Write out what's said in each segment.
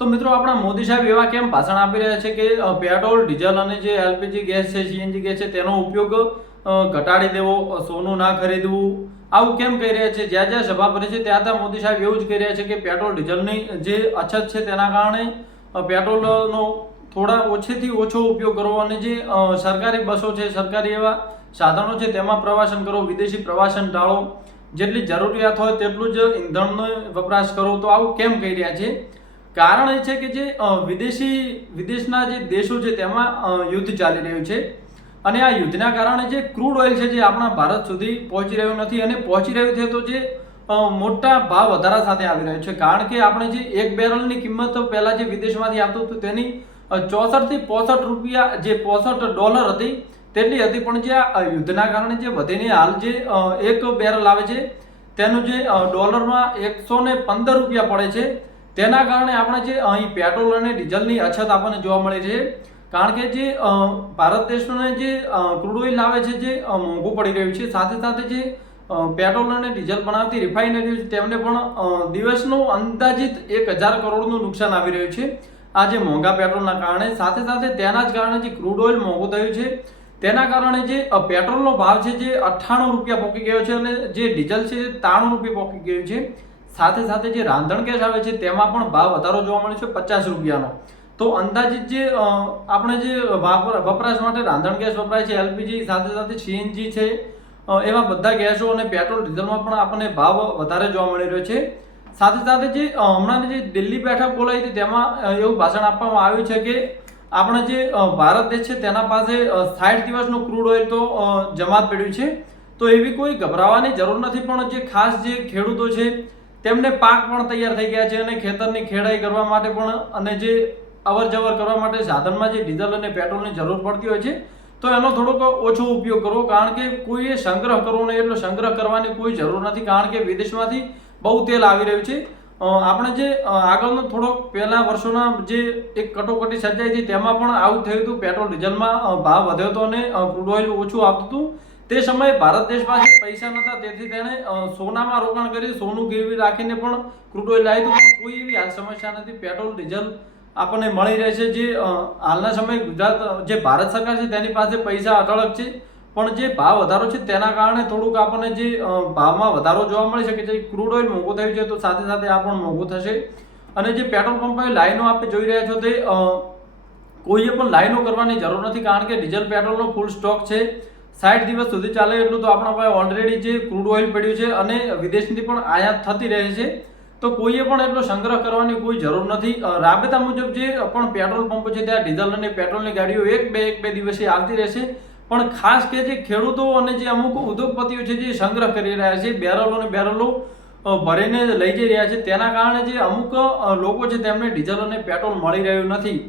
તો મિત્રો આપણા મોદી સાહેબ એવા કેમ ભાષણ આપી રહ્યા છે કે પેટ્રોલ ડીઝલ અને જે એલપીજી ગેસ છે સીએનજી ગેસ છે તેનો ઉપયોગ ઘટાડી દેવો, સોનું ના ખરીદવું, આવું કેમ કહી રહ્યા છે? જ્યાં જ્યાં સભા ભરી છે ત્યાં ત્યાં મોદી સાહેબ એવું જ કહી રહ્યા છે કે પેટ્રોલ ડીઝલની જે અછત છે તેના કારણે પેટ્રોલનો થોડા ઓછેથી ઓછો ઉપયોગ કરવો અને જે સરકારી બસો છે, સરકારી એવા સાધનો છે તેમાં પ્રવાસન કરો, વિદેશી પ્રવાસન ટાળો, જેટલી જરૂરિયાત હોય તેટલું જ ઈંધણનો વપરાશ કરો. તો આવું કેમ કહી રહ્યા છે? કારણ એ છે કે જે વિદેશના જે દેશો છે તેમાં યુદ્ધ ચાલી રહ્યું છે અને આ યુદ્ધના કારણે જે ક્રૂડ ઓઇલ છે જે આપણા ભારત સુધી પહોંચી રહ્યું નથી અને પહોંચી રહ્યું છે તો જે મોટા ભાવ વધારા સાથે આવી રહ્યો છે. કારણ કે આપણે જે એક બેરલની કિંમત પહેલા જે વિદેશમાંથી આવતું હતું તેની 64 થી 65 રૂપિયા, જે $65 હતી તેટલી હતી, પણ જે આ યુદ્ધના કારણે જે વધીને હાલ જે એક બેરલ આવે છે તેનું જે ડોલરમાં 115 રૂપિયા પડે છે. તેના કારણે આપણે જે અહીં પેટ્રોલ અને ડીઝલની અછત આપણને જોવા મળે છે. કારણ કે જે ભારત દેશને જે ક્રૂડ ઓઇલ આવે છે જે મોંઘું પડી રહ્યું છે, સાથે સાથે જે પેટ્રોલ અને ડીઝલ બનાવતી રિફાઇનરીઓ છે તેમને પણ દિવસનું અંદાજિત 1000 કરોડનું નુકસાન આવી રહ્યું છે આ જે મોંઘા પેટ્રોલના કારણે. સાથે સાથે તેના જ કારણે જે ક્રૂડ ઓઇલ મોંઘું થયું છે તેના કારણે જે પેટ્રોલનો ભાવ છે જે 98 રૂપિયા પહોંચી ગયો છે અને જે ડીઝલ છે 93 રૂપિયા પહોંચી ગયું છે. સાથે સાથે જે રાંધણ ગેસ આવે છે તેમાં પણ ભાવ વધારો જોવા મળે છે 50 રૂપિયાનો. તો અંદાજિત જે આપણે જે વપરાશ માટે રાંધણ ગેસ વપરાય છે, એલપીજી, સાથે સાથે સીએનજી છે, એવા બધા ગેસો અને પેટ્રોલ ડીઝલમાં પણ આપણને ભાવ વધારે જોવા મળી રહ્યો છે. સાથે સાથે જે હમણાં જે દિલ્હી બેઠક બોલાવી હતી તેમાં એવું ભાષણ આપવામાં આવ્યું છે કે આપણે જે ભારત દેશ છે તેના પાસે 60 દિવસનું ક્રૂડ ઓઇલ તો જમાત પડ્યું છે, તો એવી કોઈ ગભરાવાની જરૂર નથી. પણ જે ખાસ જે ખેડૂતો છે તેમને પાક પણ તૈયાર થઈ ગયા છે અને ખેતરની ખેડાઈ કરવા માટે પણ અને જે અવર જવર કરવા માટે સાધનમાં જે ડીઝલ અને પેટ્રોલની જરૂર પડતી હોય છે તો એનો થોડોક ઓછો ઉપયોગ કરવો. કારણ કે કોઈએ સંગ્રહ કરવો નહીં, એટલો સંગ્રહ કરવાની કોઈ જરૂર નથી. કારણ કે વિદેશમાંથી બહુ તેલ આવી રહ્યું છે. આપણે જે આગળનો થોડોક પહેલા વર્ષોના જે એક કટોકટી સર્જાઈ હતી તેમાં પણ આવું થયું હતું. પેટ્રોલ ડીઝલમાં ભાવ વધ્યો હતો અને ક્રૂડ ઓઇલ ઓછું આવતું હતું. તે સમયે ભારત દેશ પાસે પૈસા નહોતા, તેથી તેણે સોનામાં રોકાણ કરી, સોનું ગીરવી રાખીને પણ ક્રૂડ ઓઇલ લાવ્યું હતું. પણ કોઈ એવી હાલ સમસ્યા નથી. પેટ્રોલ ડીઝલ આપણને મળી રહેશે. જે હાલના સમયે ગુજરાત જે ભારત સરકાર છે તેની પાસે પૈસા અઢળક છે, પણ જે ભાવ વધારો છે તેના કારણે થોડુંક આપણને જે ભાવમાં વધારો જોવા મળી શકે છે. ક્રૂડ ઓઇલ મોંઘું થયું છે તો સાથે સાથે આ પણ મોંઘું થશે. અને જે પેટ્રોલ પંપોએ લાઈનો આપણે જોઈ રહ્યા છો તે કોઈએ પણ લાઈનો કરવાની જરૂર નથી. કારણ કે ડીઝલ પેટ્રોલનો ફૂલ સ્ટોક છે, 60 દિવસ સુધી ચાલે એટલું તો આપણા પાસે ઓલરેડી જે ક્રૂડ ઓઇલ પડ્યું છે અને વિદેશની પણ આયાત થતી રહે છે, તો કોઈએ પણ એટલો સંગ્રહ કરવાની કોઈ જરૂર નથી. રાબેતા મુજબ જે પણ પેટ્રોલ પંપો છે ત્યાં ડીઝલ અને પેટ્રોલની ગાડીઓ એક બે દિવસે આવતી રહેશે. પણ ખાસ કે જે ખેડૂતો અને જે અમુક ઉદ્યોગપતિઓ છે જે સંગ્રહ કરી રહ્યા છે, બેરલો અને બેરલો ભરીને લઈ જઈ રહ્યા છે, તેના કારણે જે અમુક લોકો છે તેમને ડીઝલ અને પેટ્રોલ મળી રહ્યું નથી.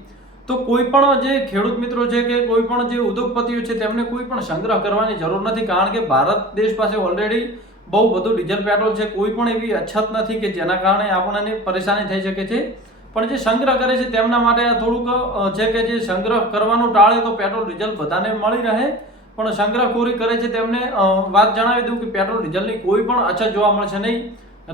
તો કોઈ પણ જે ખેડૂત મિત્રો છે કે કોઈ પણ જે ઉદ્યોગપતિઓ છે તેમને કોઈ પણ સંગ્રહ કરવાની જરૂર નથી. કારણ કે ભારત દેશ પાસે ઓલરેડી બહુ બધું ડીઝલ પેટ્રોલ છે, કોઈ પણ એવી અછત નથી કે જેના કારણે આપણને પરેશાની થઈ શકે છે. પણ જે સંગ્રહ કરે છે તેમના માટે આ થોડુંક છે કે જે સંગ્રહ કરવાનું ટાળે તો પેટ્રોલ ડીઝલ બધાને મળી રહે. પણ સંગ્રહખોરી કરે છે તેમને વાત જણાવી દઉં કે પેટ્રોલ ડીઝલની કોઈ પણ અછત જોવા મળશે નહીં.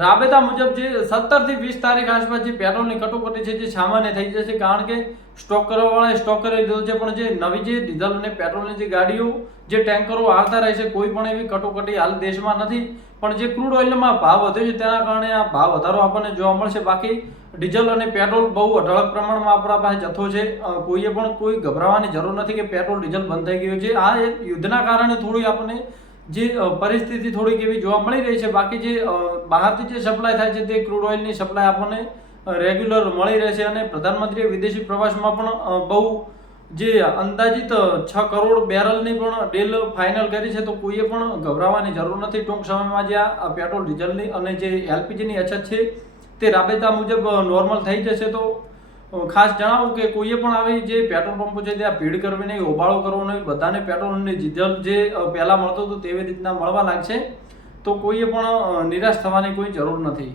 રાબેતા મુજબ જે 17 થી 20 તારીખ આસપાસ જે પેટ્રોલની કટોકટી છે જે સામાન્ય થઈ જશે. કારણ કે સ્ટોક કરવાવાળાએ સ્ટોક કરી દીધો છે, પણ જે નવી જે ડીઝલ અને પેટ્રોલની જે ગાડીઓ, જે ટેન્કરો આવતા રહે છે, કોઈ પણ એવી કટોકટી હાલ દેશમાં નથી. પણ જે ક્રૂડ ઓઇલમાં ભાવ વધ્યો છે તેના કારણે આ ભાવ વધારો આપણને જોવા મળશે. બાકી ડીઝલ અને પેટ્રોલ બહુ અઢળક પ્રમાણમાં આપણા પાસે જથ્થો છે. કોઈએ પણ કોઈ ગભરાવાની જરૂર નથી કે પેટ્રોલ ડીઝલ બંધ થઈ ગયું છે. આ એક યુદ્ધના કારણે થોડી આપણને જે પરિસ્થિતિ થોડીક એવી જોવા મળી રહી છે. બાકી જે બહારથી જે સપ્લાય થાય છે તે ક્રૂડ ઓઇલની સપ્લાય આપણને રેગ્યુલર મળી રહે છે. અને પ્રધાનમંત્રીએ વિદેશી પ્રવાસમાં પણ બહુ જે અંદાજિત 6 કરોડ બેરલની પણ ડીલ ફાઇનલ કરી છે. તો કોઈએ પણ ગભરાવાની જરૂર નથી. ટૂંક સમયમાં જે આ પેટ્રોલ ડીઝલની અને જે એલપીજીની અછત છે તે રાબેતા મુજબ નોર્મલ થઈ જશે. તો ખાસ જણાવું કે કોઈએ પણ આવી જે પેટ્રોલ પંપો છે ત્યાં ભીડ કરવી નહીં, હોબાળો કરવો નહીં. બધાને પેટ્રોલ અને ડીઝલ જે પહેલાં મળતું હતું તેવી રીતના મળવા લાગશે. તો કોઈએ પણ નિરાશ થવાની કોઈ જરૂર નથી.